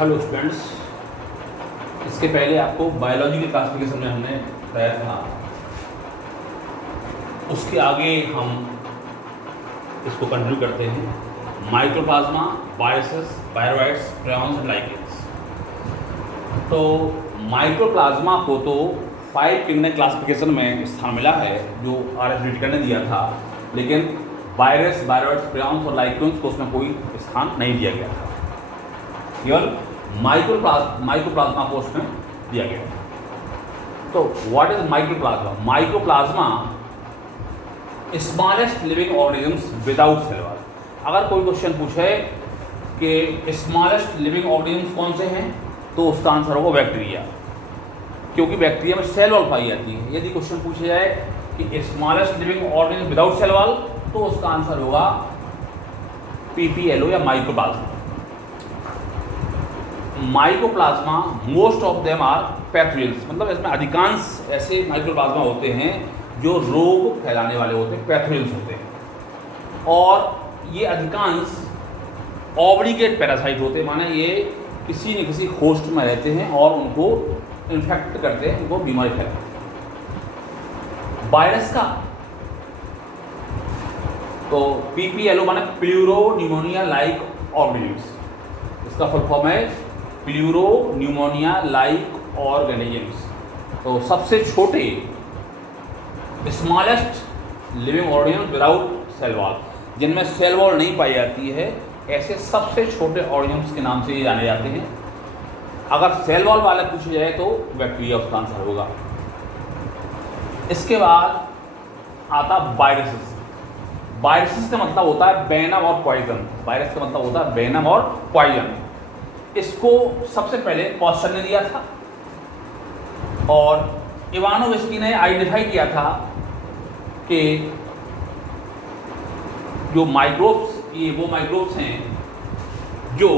Hello students, इसके पहले आपको बायोलॉजी के क्लासिफिकेशन में हमने बताया था, उसके आगे हम इसको कंटिन्यू करते हैं। Mycoplasma, viruses, viroids, prions and lichens. तो माइक्रोप्लाज्मा को तो 5 किग्ने क्लासिफिकेशन में स्थान मिला है जो RS व्हिटेकर ने दिया था, लेकिन वायरस, वायरोइड्स, प्रियॉन्स और लाइकेंस को उसमें कोई स्थान नहीं दिया गया था, केवल माइक्रोप्लाज्मा को उसमें दिया गया था। तो what is microplasma? Microplasma smallest living organisms without cell wall. अगर कोई क्वेश्चन पूछे कि स्मॉलेस्ट लिविंग ऑर्गेनिजम्स कौन से हैं, तो उसका आंसर होगा बैक्टीरिया, क्योंकि बैक्टीरिया में सेल वॉल पाई जाती है। यदि क्वेश्चन पूछा जाए कि smallest living organism without cell wall, तो उसका आंसर होगा PPLO या माइक्रोप्लाज्मा। Microplasma most of them are pathogens, मतलब इसमें अधिकांश ऐसे माइक्रोप्लाज्मा होते हैं जो रोग फैलाने वाले होते हैं, पैथोजेंस होते हैं। और ये अधिकांश ऑब्लिगेट पैरासाइट होते हैं, माने ये किसी न किसी होस्ट में रहते हैं और उनको इन्फेक्ट करते हैं, उनको बीमारी फैलाते हैं। वायरस का तो PPLO माने प्लूरोन्यूमोनिया लाइक ऑर्गेनिजम्स, इसका फुल फॉर्म है प्लूरोन्यूमोनिया लाइक ऑर्गेनिजम्स। तो सबसे छोटे smallest living organism without cell wall, जिनमें सेल वॉल नहीं पाई जाती है, ऐसे सबसे छोटे ऑर्गेनिजम्स के नाम से ये जाने जाते हैं। अगर सेल वॉल वाले पूछे जाए तो बैक्टीरिया उसका आंसर होगा। इसके बाद आता वायरसेस। वायरसेस का मतलब होता है वेनम और पॉइजन। वायरस का मतलब होता है वेनम और पॉइजन। इसको सबसे पहले पॉस्चर ने दिया था और इवानोविस्की ने आइडेंटिफाई किया था कि जो माइक्रोब्स, ये वो माइक्रोब्स हैं जो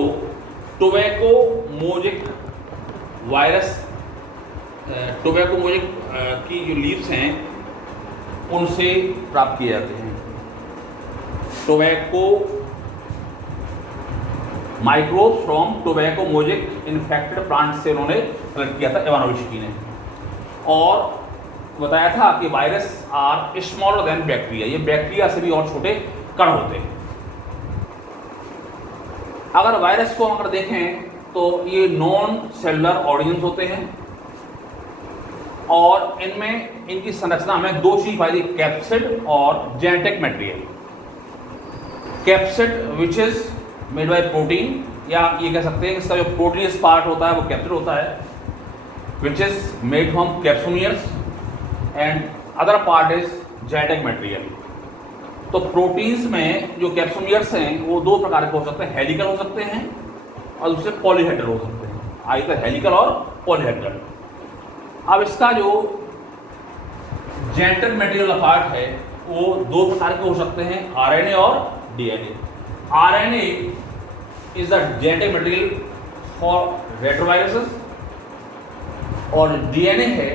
tobacco mosaic virus, tobacco mosaic की जो लीव्स हैं उनसे प्राप्त किए जाते हैं। Tobacco microbes from tobacco mosaic infected plant से उन्होंने कलेक्ट किया था इवानोविस्की ने, और बताया था कि virus are smaller than bacteria, ये बैक्टीरिया से भी और छोटे कण होते हैं। अगर वायरस को अगर देखें तो ये नॉन सेलुलर ऑर्गेनिज्म होते हैं और इनमें इनकी संरचना में 2 चीज पाई जाती है, कैप्सिड और genetic material. Capsid which is made by protein, या ये कह सकते हैं कि इसका जो प्रोटीनियस पार्ट होता है वो कैप्सिड होता है, which is made from capsomeres, and other part is genetic material. तो प्रोटीन्स में जो कैप्सुमियर्स हैं वो 2 प्रकार के हो सकते हैं, हेलिकल हो सकते हैं और दूसरे पॉलीहेड्रल हो सकते हैं, आइदर हेलिकल और पॉलीहेड्रल। अब इसका जो जेनेटिक मटेरियल पार्ट है वो 2 प्रकार के हो सकते हैं, RNA और DNA। RNA is the genetic material for retroviruses और DNA है,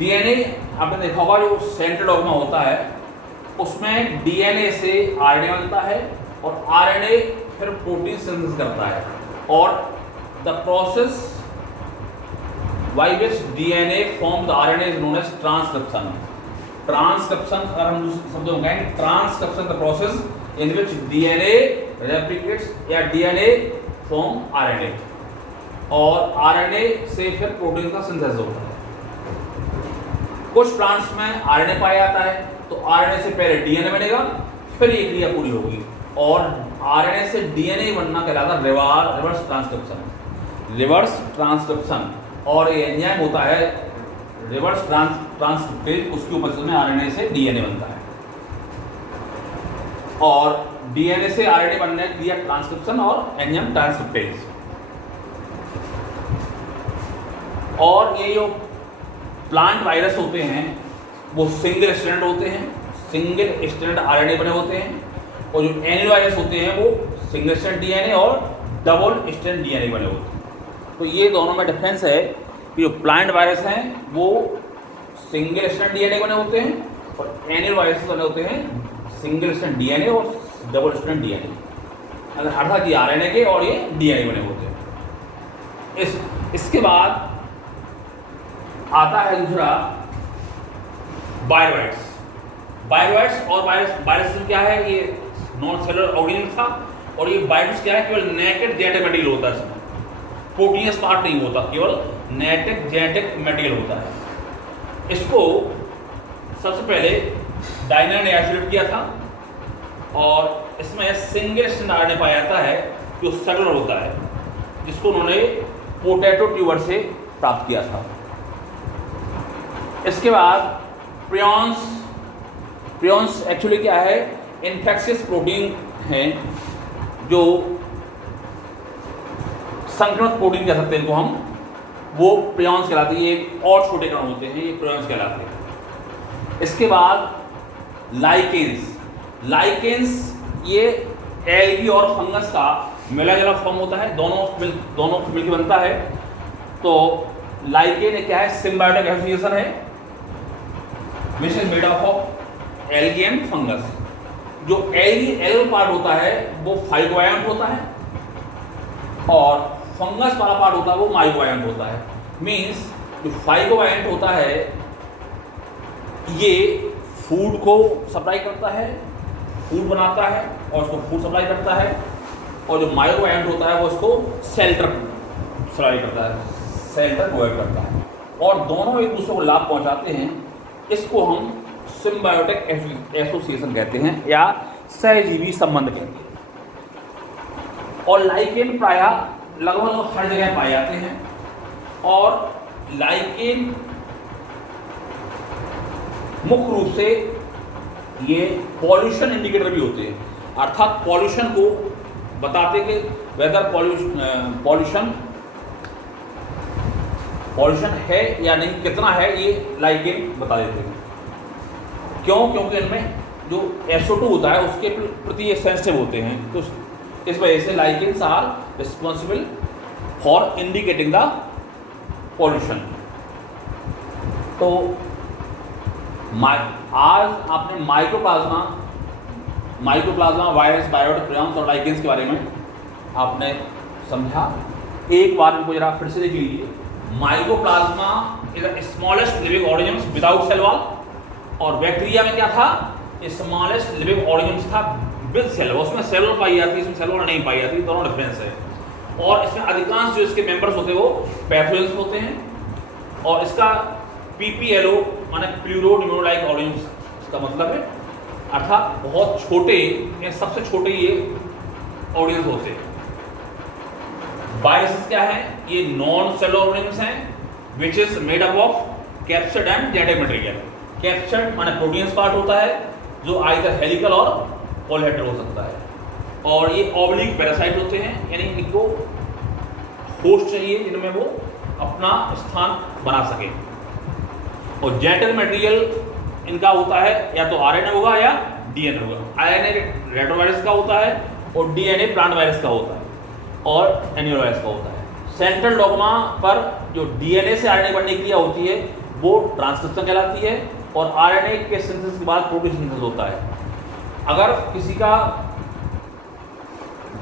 DNA आपने देखा होगा जो सेंट्रल डॉग्मा होता है उसमें DNA से RNA बनता है और RNA फिर प्रोटीन सिंथेसिस करता है, और the process by which DNA form the RNA is known as transcription। Transcription, अगर हम शब्दों में कहें, transcription the process in which DNA replicates या DNA फॉर्म RNA, और RNA से फिर प्रोटीन का सिंथेसिस होता है। कुछ प्लांट्स में RNA पाया जाता है तो RNA से पहले DNA बनेगा, फिर ये क्रिया पूरी होगी, और RNA से DNA बनना कहलाता है रिवर्स ट्रांसक्रिप्शन। रिवर्स ट्रांसक्रिप्शन, और ये एंजाइम होता है रिवर्स ट्रांसक्रिप्टेज, उसकी उपस्थिति में RNA से DNA बनता है, और DNA से RNA बनने की क्रिया ट्रांसक्रिप्शन और एंजाइम ट्रांसक्रिप्टेज। और ये जो प्लांट वायरस होते हैं वो सिंगल स्ट्रैंड होते हैं, सिंगल स्ट्रैंड RNA बने होते हैं, और जो एनिमल वायरस होते हैं वो सिंगल स्ट्रैंड DNA और डबल स्ट्रैंड DNA बने होते हैं। तो ये दोनों में डिफरेंस है कि जो प्लांट वायरस हैं वो सिंगल स्ट्रैंड DNA बने होते हैं और एनिमल वायरस बने होते हैं सिंगल स्ट्रैंड DNA और डबल स्ट्रैंड DNA। अगर हर की RNA के और ये DNA बने होते हैं। इसके बाद आता है दूसरा बायोराइट्स। बायोराइट्स और बायोराइट्स क्या है, ये नॉन सेलुलर ऑर्गेनिज्म था, और ये बायोराइट्स क्या है, केवल नेकेड जेनेटिक मटेरियल होता है, इसमें प्रोटीनस पार्ट नहीं होता, केवल नेकेड जेनेटिक मटेरियल होता है। इसको सबसे पहले डायना ने आइसोलेट किया था, और इसमें सिंगल स्ट्रैंड आरएनए पाया जाता है जो सेलुलर होता है, जिसको उन्होंने पोटैटो ट्यूबर से प्राप्त किया था। इसके बाद प्रियॉन्स एक्चुअली क्या है, इन्फेक्शियस प्रोटीन है, जो संक्रमक प्रोटीन कह सकते हैं इनको हम, वो प्रियॉन्स कहलाते हैं। ये और छोटे कण होते हैं, ये प्रियॉन्स कहलाते हैं। इसके बाद लाइकेंस ये एल्गी और फंगस का मिला जुला फॉर्म होता है, दोनों मिलकर बनता है। तो लाइकेन क्या है, सिम्बायोटिक एसोसिएशन है which is made up of algae and fungus. जो एल पार्ट होता है वो फाइकोएंट होता है, और फंगस वाला पार्ट होता है वो माइकोएंट होता है। मींस जो फाइकोएंट होता है ये फूड को सप्लाई करता है, फूड बनाता है और उसको फूड सप्लाई करता है, और जो माइकोएंट होता है वो उसको शेल्टर सप्लाई करता है, शेल्टर प्रोवाइड करता है, और दोनों एक दूसरे को लाभ पहुंचाते हैं। इसको हम सिम्बायोटिक एसोसिएशन कहते हैं या सहजीवी संबंध कहते हैं। और लाइकेन प्रायः लगभग हर जगह पाए जाते हैं, और लाइकेन मुख्य रूप से ये पॉल्यूशन इंडिकेटर भी होते हैं, अर्थात पॉल्यूशन को बताते कि वेदर पॉल्यूशन है या नहीं, कितना है, ये लाइकेन बता देते हैं। क्यों? क्योंकि इनमें जो SO2 होता है उसके प्रति ये सेंसिटिव होते हैं, तो इस वजह से lichens are responsible for indicating the pollution. तो आज आपने माइक्रोप्लाज्मा वायरस, बायोटिक प्रियॉन्स और लाइकेन्स के बारे में आपने समझा। एक बार इनको जरा फिर से देख लीजिए। Microplasma is the smallest living organism without cell wall, और बैक्टीरिया में क्या था, स्मॉलेस्ट लिविंग ऑर्गेनिज्म था विद सेल वॉल, उसमें सेल वॉल पाई जाती है, इसमें सेल वॉल नहीं पाई जाती, दोनों डिफरेंस है। और इसमें अधिकांश जो इसके मेंबर्स होते हैं वो पैथोजेंस होते हैं, और इसका PPLO माने प्लूरोन्यूक्लियोलाइक ऑर्गेनिज्म का मतलब है, अर्थात बहुत छोटे या सबसे छोटे ये ऑर्गेनिज्म होते हैं। वायरसेस क्या है, ये नॉन सेलुलर ऑर्गेनिज्म हैं विच is made up of capsid and genetic material. Capsid माने प्रोटीन्स पार्ट होता है जो आइदर हेलिकल और पॉलीहेड्रल हो सकता है, और ये ऑब्लिक पैरासाइट होते हैं, यानी इनको होस्ट चाहिए जिनमें वो अपना स्थान बना सके। और जेनेटिक मटेरियल इनका होता है या तो RNA होगा या DNA होगा। RNA रेट्रोवायरस का होता है और DNA प्लांट वायरस का होता है और एनिमल वायरस का होता है। सेंट्रल डॉग्मा पर जो DNA से RNA बनने की क्रिया होती है वो ट्रांसक्रिप्शन कहलाती है, और RNA के सिंथेसिस के बाद प्रोटीन सिंथेसिस होता है। अगर किसी का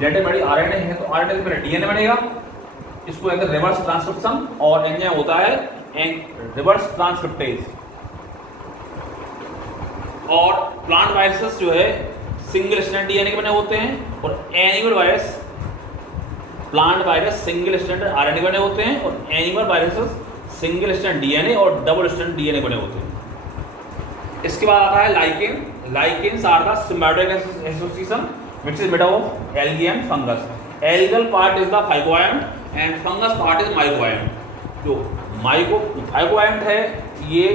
जेनेटिक मटेरियल RNA है तो RNA से पहले DNA बनेगा, इसको कहते हैं रिवर्स ट्रांसक्रिप्शन, और एंजाइम होता है रिवर्स ट्रांसक्रिप्टेज। और प्लांट वायरसेस जो है सिंगल स्ट्रैंड DNA के बने होते हैं, और animal virus plant virus single strand RNA बने होते हैं, और animal viruses single strand DNA और डबल स्ट्रैंड DNA बने होते हैं। इसके बाद आता है lichen. Lichens are the symbiotic association which is made up of algae and fungus. Algal part is the phycoant and fungus part is mycoant. जो फाइकोएंट है ये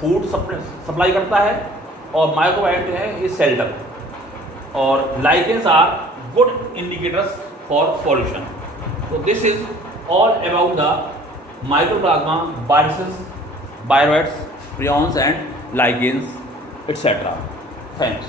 फूड सप्लाई करता है, और माइकोएंट है ये शेल्टर, और lichens are good indicators for pollution. तो this is all about the mycoplasma, viruses, viroids, prions and lichens etcetera. Thanks.